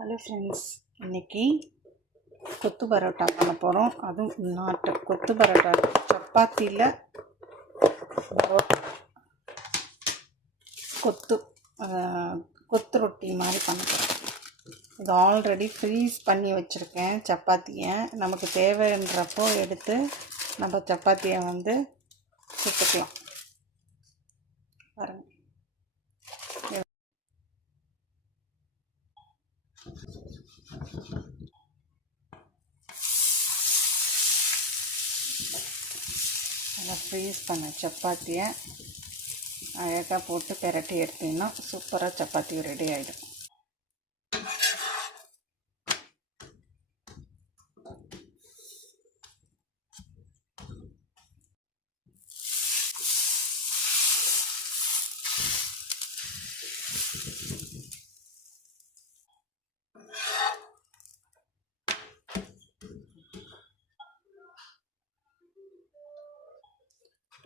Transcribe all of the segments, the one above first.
Hello friends, இன்றைக்கி கொத்து பரோட்டா பண்ண போகிறோம். அதுவும் நாட்டு கொத்து பரோட்டா, சப்பாத்தியில் கொத்து கொத்து ரொட்டி மாதிரி பண்ண போகிறோம். இது ஆல்ரெடி ஃப்ரீஸ் பண்ணி வச்சுருக்கேன். சப்பாத்தியை நமக்கு தேவைன்றப்போ எடுத்து நம்ம சப்பாத்தியை சுட்டுக்கலாம். பாருங்கள், நல்லா ஃப்ரீஸ் பண்ண சப்பாத்தியை அழகாக போட்டு பெரட்டி எடுத்திங்கன்னா சூப்பராக சப்பாத்தி ரெடி ஆகிடும்.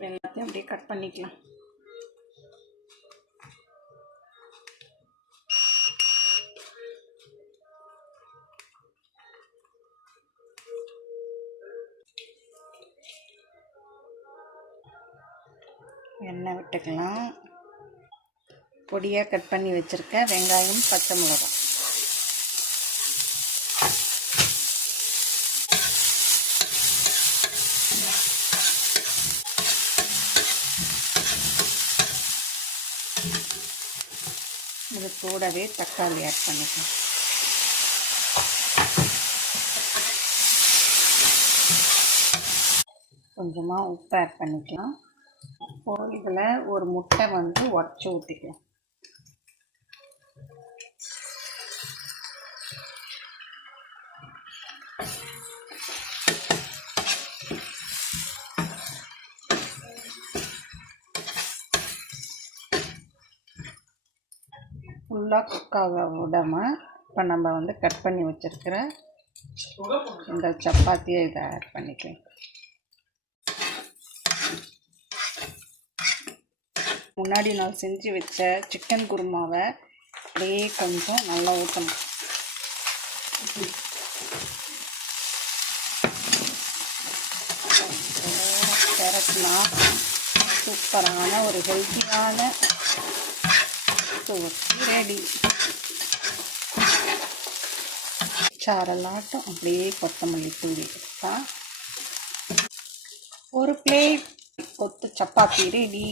எல்லாத்தையும் அப்படியே கட் பண்ணிக்கலாம். எண்ணெய் விட்டுக்கலாம். பொடியாக கட் பண்ணி வச்சுருக்கேன் வெங்காயம், பச்சை மிளகாய். இது கூடவே தக்காளி ஆட் பண்ணிக்கலாம். கொஞ்சமாக உப்பு ஆட் பண்ணிக்கலாம். இதில் ஒரு முட்டை உடச்சி ஊற்றிக்கலாம். ஃபுல்லாக குக்காக விடாமல் இப்போ நம்ம கட் பண்ணி வச்சுருக்கிற இந்த சப்பாத்தியை இதை ஆட் பண்ணிக்கலாம். முன்னாடி நான் செஞ்சு வச்ச சிக்கன் குருமாவை அப்படியே கொஞ்சம் நல்லா ஊற்றணும். பெரட்டினா சூப்பரான ஒரு ஹெல்த்தியான ரெடி. சாரலாட்டம் அப்படியே கொத்தமல்லி தூவி ஒரு பிளேட் கொத்து சப்பாத்தி ரெடி.